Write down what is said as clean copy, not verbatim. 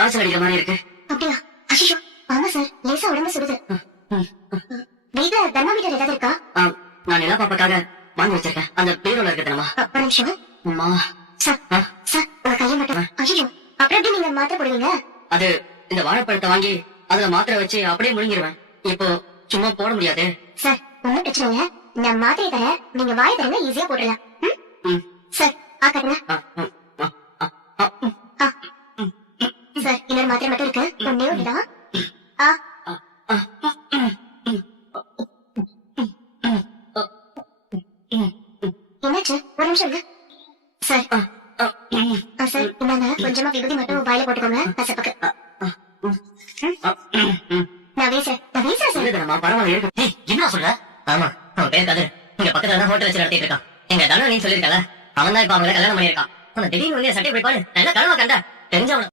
காய்ச்சல் அடிக்கிற மாதிரி இருக்கு. அப்படியா? அஷிஷோ, ஆமா சார், லேசா உடம்பு சுடுது. வீட்ல தெர்மாமீட்டர் ஏதாவது இருக்கா? நான் நிலா பாப்பாக்காக வாங்கி வச்சிருக்கேன். அந்த பீரோல இருக்குதுமா. ஒரு நிமிஷம். அம்மா சார், சார், உங்க கையை மட்டும். அஷிஷோ, அப்புறம் எப்படி நீங்க மாத்திரை போடுவீங்க? அது இந்த வாழைப்பழத்தை வாங்கி அதுல மாத்திரை வச்சு அப்படியே முழுங்கிருவேன். இப்போ சும்மா போட முடியாது. சார், ஒன்னும் பிரச்சனை இல்ல. நான் மாத்திரை தரேன், நீங்க வாயை தரங்க, ஈஸியா போட்டுடலாம். சார், ஆக்காட்டுங்க. சார், இன்னொரு மாத்திரை மட்டும் இருக்கு, ஒன்னே ஒண்ணுதான். என்னாச்சு? ஒரு நிமிஷம் இருங்க. சார், சார், இந்தாங்க, கொஞ்சமா விபூதி மட்டும் வாயில போட்டுக்கோங்க, கசப்புக்கு. நான் பேசுறேன் சார். பரவாயில்ல இருக்கு. என்ன சொல்ற? ஆமா, அவன் பேர் கதிர். இங்க பக்கத்துல தான் ஹோட்டல் வச்சு நடத்திட்டு இருக்கான். எங்க தனம் நீ சொல்லிருக்கல, அவன் தான் இப்ப அவங்களை கல்யாணம் பண்ணிருக்கான். திடீர்னு வந்து சட்டை பிடிப்பாரு, நல்லா கனவா கண்டா தெரிஞ்சவன